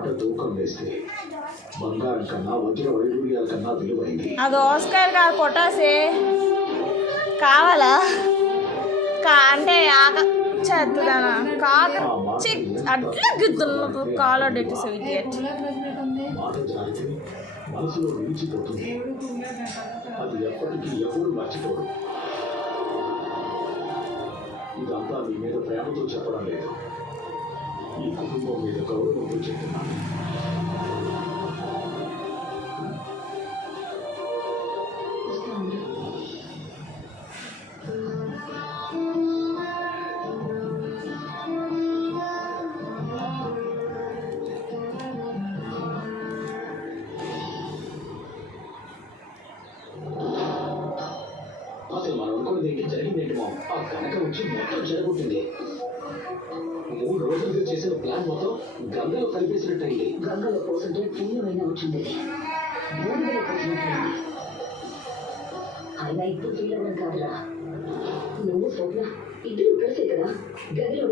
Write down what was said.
మాట తూకం వేస్తే బంగారం కన్నా వజ్ర వైడూర్యాల కన్నా విలువైంది. అది దోసకాయ కాదు పొటాసే కావాలా అంటే చేద్దానా కాక అట్లా గిద్దున్నప్పుడు కాలో డెట్టిస్ మాట జారితే మనసులో నిలిచిపోతుంది. అది ఎప్పటికీ ఎవరు మర్చిపోరు. ఇదంతా మీ మీద ప్రేమతో చెప్పడం లేదు, ఈ కుటుంబం మీద గౌరవంతో చెప్తున్నాను. అసలు మనం అనుకున్నది ఏంటి జరిగిందేంటి మా ఆ కనక వచ్చి మొత్తం చెడగొట్టింది. 3 రోజులుగా చేసిన ప్లాన్ మొత్తం గంగలో కలిపేసినట్టయింది. గంగలో పోతుంటే పుణ్యమైనా వచ్చింది, భూమిలో పోసినట్లయింది. అయినా ఇప్పుడు ఫీల్ అవ్వడం కాదురా, నువ్వు స్వప్న ఇద్దరు కలిసే కదా గదిలో